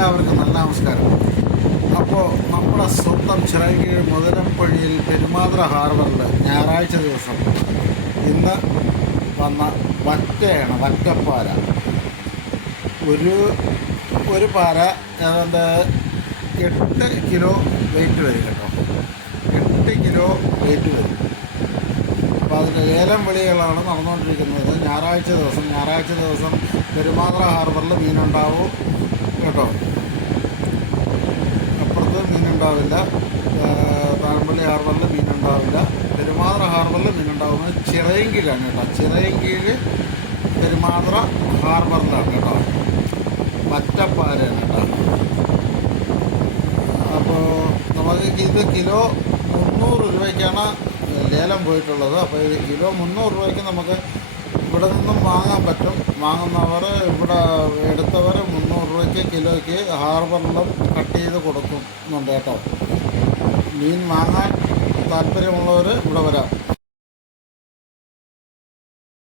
എല്ലാവർക്കും നല്ല നമസ്കാരം. അപ്പോൾ നമ്മുടെ സ്വന്തം ചിറകീഴ് മുതലപ്പുഴയിൽ പെരുമാതുറ ഹാർബറിൽ ഞായറാഴ്ച ദിവസം ഇന്ന് വന്ന വറ്റയാണ്, വറ്റപ്പാര. ഒരു പാര ഏതാണ്ട് 8 കിലോ വെയിറ്റ് വരും കേട്ടോ. 8 കിലോ വെയിറ്റ് വരും. അപ്പോൾ അതിൻ്റെ ലേലം വിളികളാണ് നടന്നുകൊണ്ടിരിക്കുന്നത്. ഞായറാഴ്ച ദിവസം പെരുമാതുറ ഹാർബറിൽ മീനുണ്ടാവും കേട്ടോ. അപ്പുറത്ത് മീനുണ്ടാവില്ല. താഴമ്പള്ളി ഹാർബറിൽ മീനുണ്ടാവില്ല. പെരുമാതുറ ഹാർബറിൽ മീനുണ്ടാവുന്നത് ചിറയൻകീഴാണ് കേട്ടോ. ചിറയൻകീഴ് പെരുമാതുറ ഹാർബറിലാണ് കേട്ടോ. വറ്റപ്പാരയാണ് കേട്ടോ. അപ്പോൾ നമുക്ക് ഇത് കിലോ 300 രൂപയ്ക്കാണ് ലേലം പോയിട്ടുള്ളത്. അപ്പോൾ ഇത് കിലോ 300 രൂപയ്ക്ക് നമുക്ക് ഇവിടെ നിന്നും വാങ്ങാൻ പറ്റും. വാങ്ങുന്നവർ, ഇവിടെ എടുത്തവർ 300 രൂപയ്ക്ക് കിലോയ്ക്ക് ഹാർബറിലും കട്ട് ചെയ്ത് കൊടുക്കുന്നുണ്ട് കേട്ടോ. മീൻ വാങ്ങാൻ താല്പര്യമുള്ളവർ ഇവിടെ വരാം.